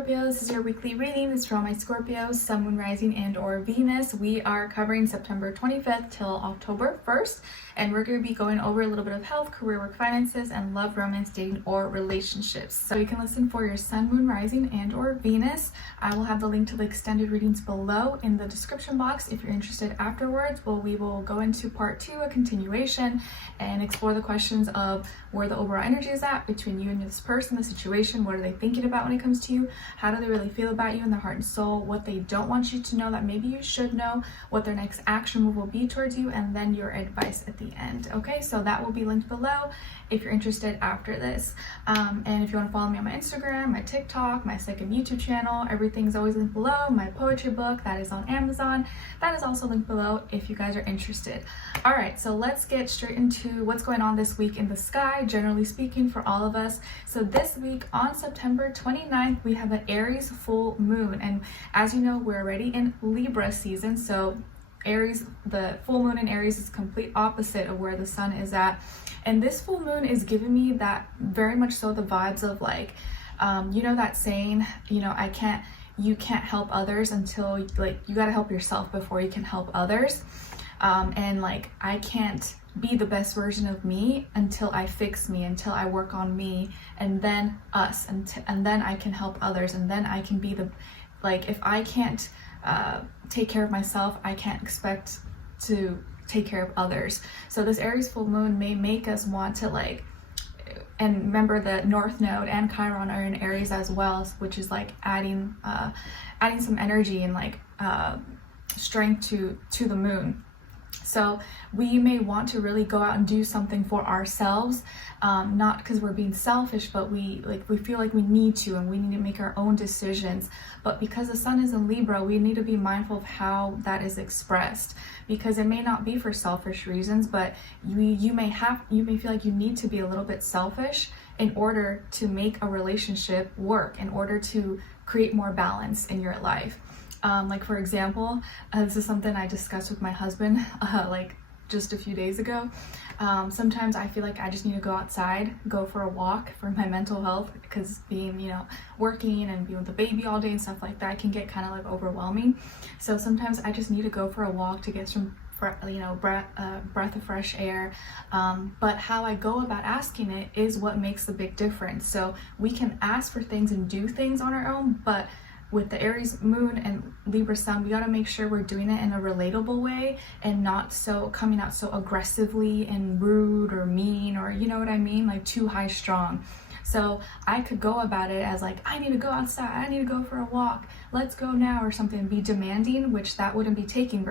Scorpio, this is your weekly reading. This is for all my Scorpios, Sun, Moon, Rising, and or Venus. We are covering September 25th till October 1st, and we're going to be going over a little bit of health, career, work, finances, and love, romance, dating, or relationships. So you can listen for your Sun, Moon, Rising, and or Venus. I will have the link to the extended readings below in the description box if you're interested afterwards. We will go into part 2, a continuation, and explore the questions of where the overall energy is at between you and this person, the situation. What are they thinking about when it comes to you? How do they really feel about you in their heart and soul? What they don't want you to know that maybe you should know, what their next action move will be towards you, and then your advice at the end. Okay, so that will be linked below if you're interested after this. And if you want to follow me on my Instagram, my TikTok, my second YouTube channel, everything's always linked below. My poetry book, that is on Amazon, that is also linked below if you guys are interested. All right, so let's get straight into what's going on this week in the sky, generally speaking, for all of us. So this week on September 29th, we have an Aries full moon, and as you know, we're already in Libra season. So Aries, the full moon in Aries is complete opposite of where the sun is at, and this full moon is giving me that very much so the vibes of like, you know that saying, you know, you can't help others until, like, you got to help yourself before you can help others. And like, I can't be the best version of me until I fix me, until I work on me, and then us, and then I can help others, and then I can be the, like, if I can't take care of myself, I can't expect to take care of others. So this Aries full moon may make us want to, like, and remember that North Node and Chiron are in Aries as well, which is like adding some energy and like strength to the moon. So we may want to really go out and do something for ourselves, not because we're being selfish, but we feel like we need to, and we need to make our own decisions. But because the sun is in Libra, we need to be mindful of how that is expressed, because it may not be for selfish reasons, but you may feel like you need to be a little bit selfish in order to make a relationship work, in order to create more balance in your life. Like for example, this is something I discussed with my husband like just a few days ago. Sometimes I feel like I just need to go outside, go for a walk for my mental health, because being, you know, working and being with the baby all day and stuff like that can get kind of like overwhelming. So sometimes I just need to go for a walk to get some breath of fresh air. But how I go about asking it is what makes the big difference. So we can ask for things and do things on our own, but with the Aries moon and Libra sun, we got to make sure we're doing it in a relatable way and not so coming out so aggressively and rude or mean, or, you know what I mean, like too high strong. So I could go about it as like, I need to go outside, I need to go for a walk, let's go now, or something, be demanding, which that wouldn't be taken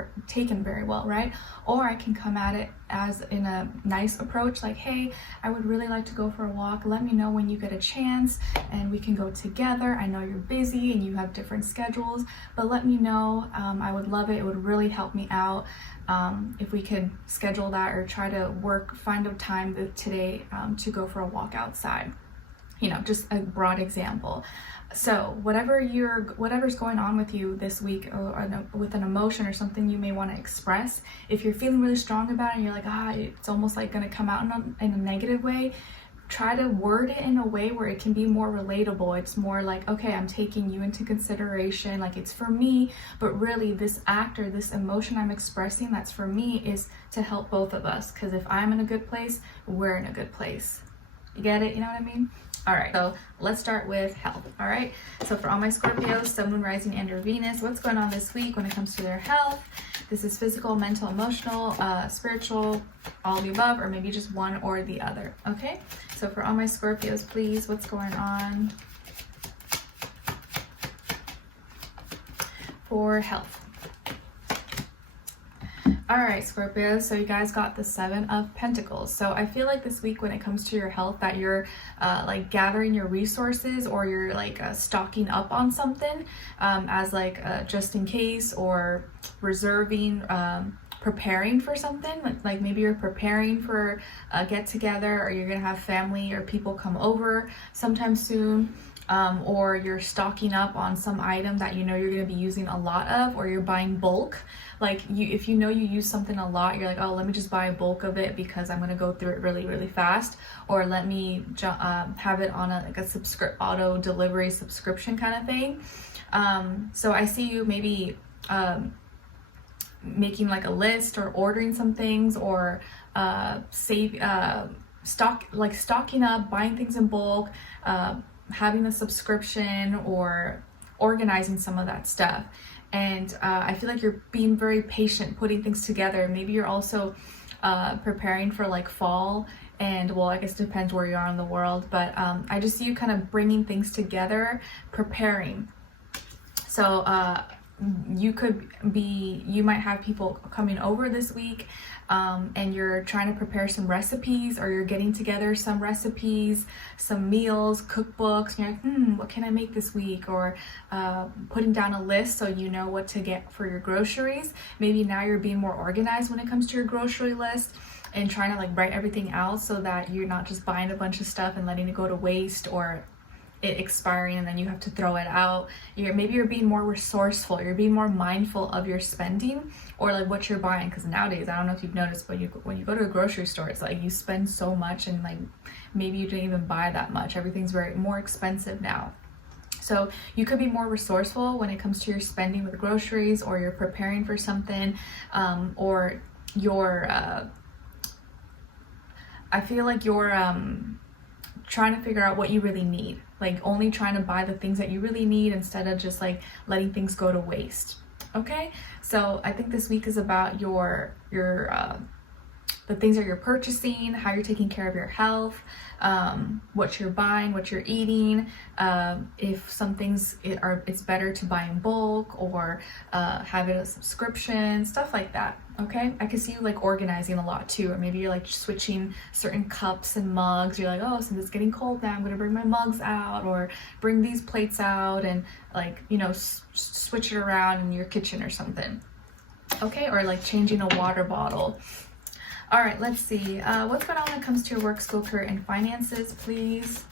very well, right? Or I can come at it as in a nice approach, like, hey, I would really like to go for a walk, let me know when you get a chance and we can go together. I know you're busy and you have different schedules, but let me know. I would love it. It would really help me out if we could schedule that, or try to find a time today to go for a walk outside. You know, just a broad example. So whatever's going on with you this week, or with an emotion or something you may want to express, if you're feeling really strong about it and you're like, it's almost like going to come out in a negative way, try to word it in a way where it can be more relatable. It's more like, okay, I'm taking you into consideration, like it's for me, but really this act or this emotion I'm expressing that's for me is to help both of us, because if I'm in a good place, we're in a good place. You get it? You know what I mean? All right, so let's start with health. All right, so for all my Scorpios, Sun, Moon, Rising, and or Venus, what's going on this week when it comes to their health? This is physical, mental, emotional, spiritual, all of the above, or maybe just one or the other. Okay, so for all my Scorpios, please, what's going on for health? All right, Scorpios, so you guys got the 7 of Pentacles. So I feel like this week when it comes to your health, that you're like gathering your resources, or you're like stocking up on something as like just in case, or reserving, preparing for something. Like maybe you're preparing for a get together, or you're gonna have family or people come over sometime soon. or you're stocking up on some item that you know you're going to be using a lot of, or you're buying bulk. Like if you know you use something a lot, you're like, oh, let me just buy a bulk of it because I'm going to go through it really, really fast, or let me have it on a auto delivery subscription kind of thing. So I see you maybe making like a list or ordering some things, or stocking up, buying things in bulk, having a subscription, or organizing some of that stuff. And I feel like you're being very patient putting things together. Maybe you're also preparing for like fall, and well, I guess it depends where you are in the world, but I just see you kind of bringing things together, preparing. So you might have people coming over this week, and you're trying to prepare some recipes, or you're getting together some recipes, some meals, cookbooks, and you're like, what can I make this week? Or putting down a list so you know what to get for your groceries. Maybe now you're being more organized when it comes to your grocery list, and trying to like write everything out so that you're not just buying a bunch of stuff and letting it go to waste, or it expiring and then you have to throw it out. Maybe you're being more resourceful, you're being more mindful of your spending, or like what you're buying. Because nowadays, I don't know if you've noticed, but when you go to a grocery store, it's like you spend so much, and like maybe you didn't even buy that much. Everything's very more expensive now. So you could be more resourceful when it comes to your spending with groceries, or you're preparing for something, or you're I feel like you're trying to figure out what you really need, like only trying to buy the things that you really need instead of just like letting things go to waste. Okay, so I think this week is about your the things that you're purchasing, how you're taking care of your health, what you're buying, what you're eating, if some things it's better to buy in bulk, or have it a subscription, stuff like that. Okay, I can see you like organizing a lot too, or maybe you're like switching certain cups and mugs. You're like, oh, since it's getting cold now, I'm gonna bring my mugs out, or bring these plates out, and like, you know, switch it around in your kitchen or something. Okay, or like changing a water bottle. All right, let's see. What's going on when it comes to your work, school, career, and finances, please?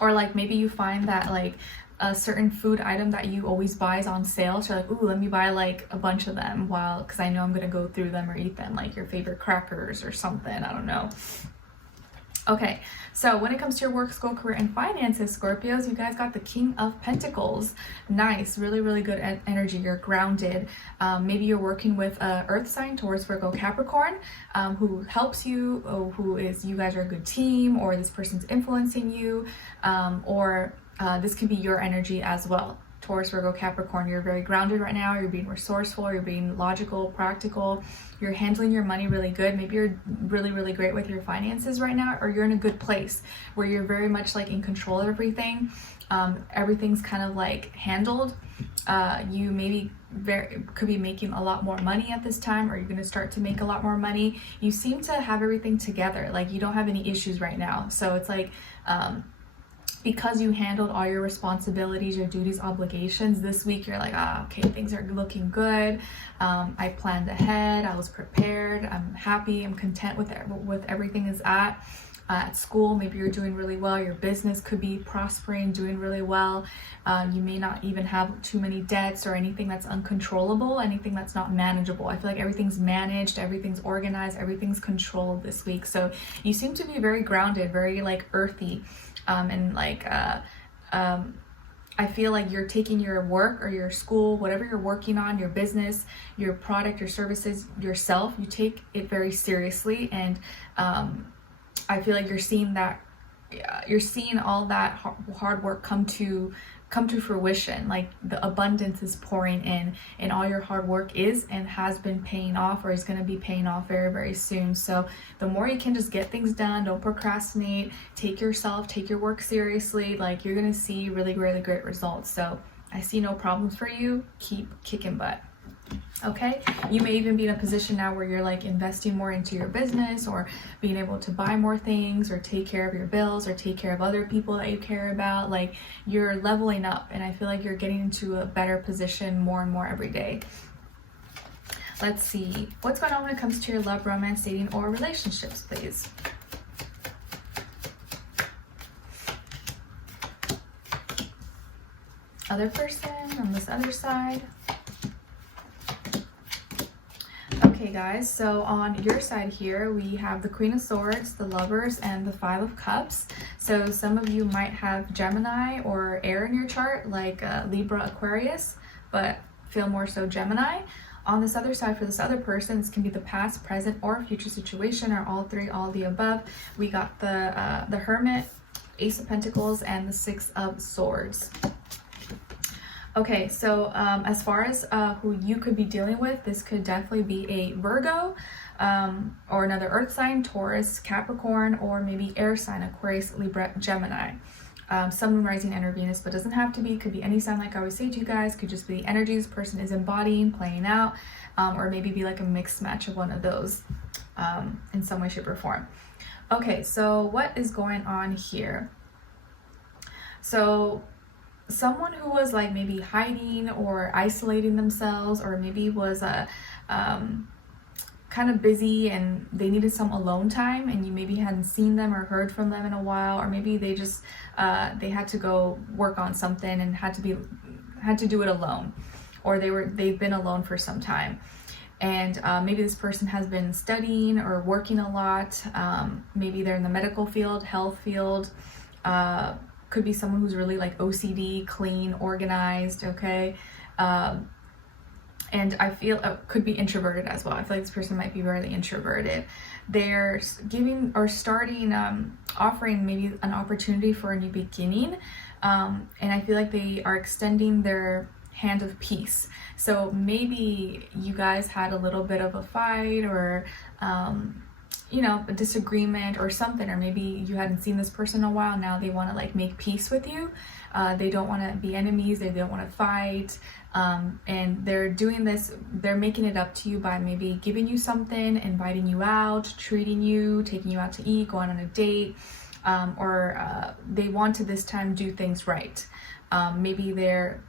Or like maybe you find that like a certain food item that you always buy is on sale. So you're like, ooh, let me buy like a bunch of them because I know I'm gonna go through them or eat them, like your favorite crackers or something, I don't know. Okay, so when it comes to your work, school, career, and finances, Scorpios, you guys got the King of Pentacles. Nice, really, really good energy. You're grounded. Maybe you're working with Earth sign, Taurus, Virgo, Capricorn, who helps you, you guys are a good team, or this person's influencing you, or this could be your energy as well. Taurus, Virgo, Capricorn, you're very grounded right now. You're being resourceful. You're being logical, practical. You're handling your money really good. Maybe you're really, really great with your finances right now, or you're in a good place where you're very much like in control of everything. Everything's kind of like handled. You maybe could be making a lot more money at this time, or you're going to start to make a lot more money. You seem to have everything together. Like you don't have any issues right now. So it's like, because you handled all your responsibilities, your duties, obligations, this week you're like, okay, things are looking good. I planned ahead. I was prepared. I'm happy. I'm content with everything is at school. Maybe you're doing really well. Your business could be prospering, doing really well. You may not even have too many debts or anything that's uncontrollable, anything that's not manageable. I feel like everything's managed, everything's organized, everything's controlled this week. So you seem to be very grounded, very like earthy. And like I feel like you're taking your work or your school, whatever you're working on, your business, your product, your services, yourself, you take it very seriously. And I feel like you're seeing all that hard work come to fruition. Like the abundance is pouring in, and all your hard work is and has been paying off, or is going to be paying off very, very soon. So the more you can just get things done, don't procrastinate, take your work seriously, like you're going to see really, really great results. So I see no problems for you. Keep kicking butt. Okay, you may even be in a position now where you're like investing more into your business, or being able to buy more things, or take care of your bills, or take care of other people that you care about. Like you're leveling up, and I feel like you're getting into a better position more and more every day. Let's see what's going on when it comes to your love, romance, dating, or relationships, please. other person on this other side. Okay guys, so on your side here, we have the Queen of Swords, the Lovers, and the Five of Cups. So some of you might have Gemini or air in your chart, like Libra, Aquarius, but feel more so Gemini. On this other side, for this other person, this can be the past, present, or future situation, or all three, all the above. We got the Hermit, Ace of Pentacles, and the Six of Swords. Okay, so as far as who you could be dealing with, this could definitely be a Virgo, or another earth sign, Taurus, Capricorn, or maybe air sign, Aquarius, Libra, Gemini. Sun, Moon, Rising, and or Venus, but doesn't have to be. Could be any sign, like I always say to you guys. Could just be the energies this person is embodying, playing out, or maybe be like a mixed match of one of those in some way, shape, or form. Okay, so what is going on here? So someone who was like maybe hiding or isolating themselves, or maybe was kind of busy and they needed some alone time, and you maybe hadn't seen them or heard from them in a while, or maybe they just they had to go work on something and had to do it alone, or they've been alone for some time. And maybe this person has been studying or working a lot. Maybe they're in the medical field, health field. Could be someone who's really like OCD, clean, organized, okay? And I feel could be introverted as well. I feel like this person might be very introverted. They're giving or starting, offering maybe an opportunity for a new beginning. And I feel like they are extending their hand of peace. So maybe you guys had a little bit of a fight, or you know, a disagreement or something, or maybe you hadn't seen this person in a while. Now they want to like make peace with you. They don't want to be enemies. They don't want to fight. And they're doing this, they're making it up to you by maybe giving you something, inviting you out, treating you, taking you out to eat, going on a date, or they want to this time do things right. Maybe they're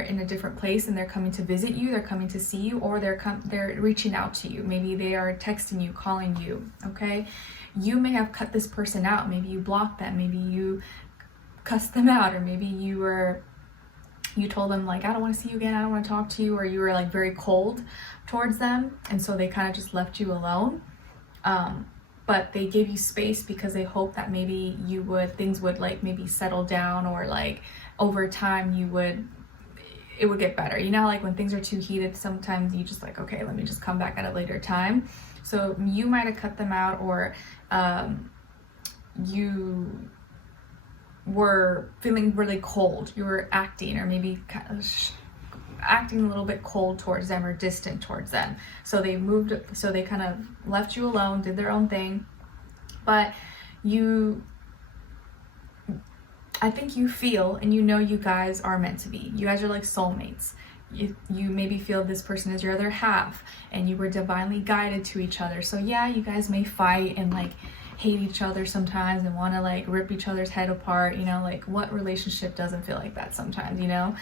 in a different place and they're coming to visit you, they're coming to see you, or they're reaching out to you. Maybe they are texting you, calling you, okay? You may have cut this person out. Maybe you blocked them, maybe you cussed them out, or maybe you told them like, I don't want to see you again, I don't want to talk to you, or you were like very cold towards them, and so they kind of just left you alone. But they gave you space because they hope that maybe things would like maybe settle down, or like over time it would get better. You know, like when things are too heated, sometimes you just like, okay, let me just come back at a later time. So you might have cut them out, or you were feeling really cold. You were acting, or maybe kind of acting a little bit cold towards them or distant towards them. So they kind of left you alone, did their own thing. But I think you feel and you know you guys are meant to be. You guys are like soulmates. You maybe feel this person is your other half, and you were divinely guided to each other. So yeah, you guys may fight and like hate each other sometimes and want to like rip each other's head apart, you know, like what relationship doesn't feel like that sometimes, you know?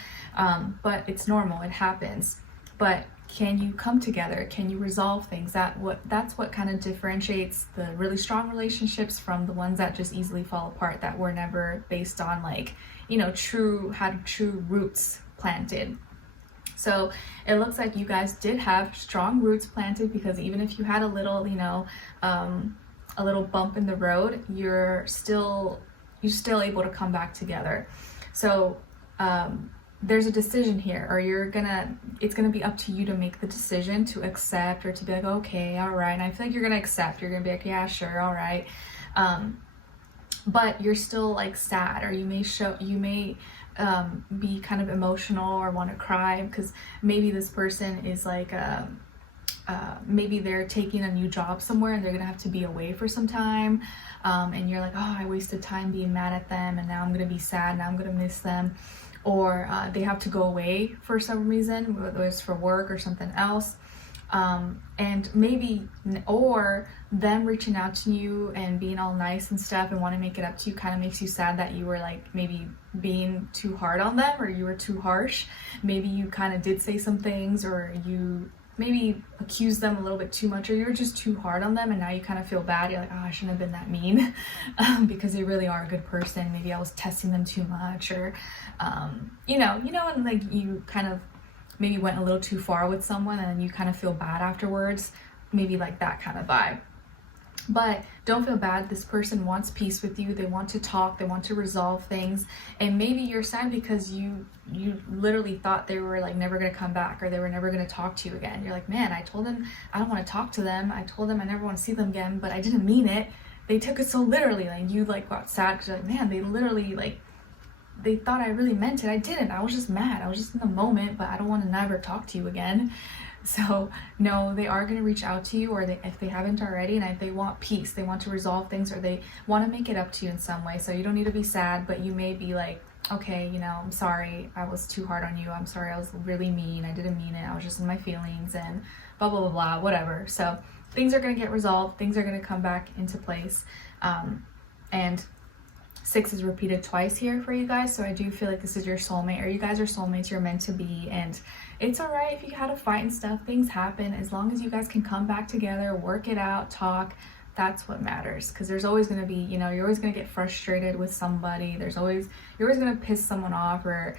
But it's normal, it happens. But can you come together? Can you resolve things? That's what kind of differentiates the really strong relationships from the ones that just easily fall apart, that were never based on like, you know, had true roots planted. So it looks like you guys did have strong roots planted, because even if you had a little, you know, a little bump in the road, you're still able to come back together. So there's a decision here, or it's gonna be up to you to make the decision to accept, or to be like, okay, all right. And I feel like you're gonna accept. You're gonna be like, yeah, sure, all right. But you're still like sad, or you may be kind of emotional or want to cry, because maybe this person is like maybe they're taking a new job somewhere and they're gonna have to be away for some time, and you're like, oh, I wasted time being mad at them, and now I'm gonna be sad, now I'm gonna miss them. Or they have to go away for some reason, whether it's for work or something else, and maybe, or them reaching out to you and being all nice and stuff and want to make it up to you kind of makes you sad that you were like maybe being too hard on them, or you were too harsh. Maybe you kind of did say some things, or you maybe accused them a little bit too much, or you're just too hard on them and now you kind of feel bad. You're like, oh, I shouldn't have been that mean because they really are a good person. Maybe I was testing them too much, or and like you kind of maybe went a little too far with someone and you kind of feel bad afterwards, maybe like that kind of vibe. But don't feel bad. This person wants peace with you. They want to talk. They want to resolve things. And maybe you're sad because you literally thought they were like never going to come back, or they were never going to talk to you again. You're like, man, I told them I don't want to talk to them. I told them I never want to see them again, but I didn't mean it. They took it so literally. Like, you like got sad because you're like, man, they literally like, they thought I really meant it. I didn't. I was just mad. I was just in the moment, but I don't want to never talk to you again. So no, they are going to reach out to you, or if they haven't already, and if they want peace, they want to resolve things, or they want to make it up to you in some way. So you don't need to be sad, but you may be like, okay, I'm sorry, I was too hard on you. I'm sorry, I was really mean. I didn't mean it. I was just in my feelings and blah, blah, blah, blah, whatever. So things are going to get resolved. Things are going to come back into place. And 6 is repeated twice here for you guys, so I do feel like this is your soulmate, or you guys are soulmates. You're meant to be, and it's all right if you had a fight and stuff. Things happen. As long as you guys can come back together, work it out, talk, that's what matters. Because there's always going to be, you're always going to get frustrated with somebody. You're always going to piss someone off, or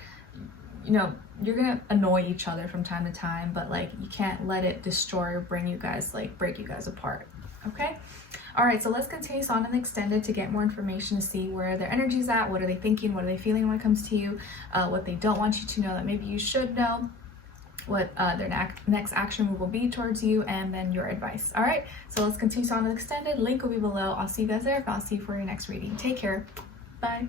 you're going to annoy each other from time to time, but like, you can't let it destroy or break you guys apart. Okay. All right, so let's continue on and extended to get more information, to see where their energy's at, what are they thinking, what are they feeling when it comes to you, what they don't want you to know that maybe you should know, what their next action move will be towards you, and then your advice. All right, so let's continue on and extended. Link will be below. I'll see you guys there. If not, I'll see you for your next reading. Take care. Bye.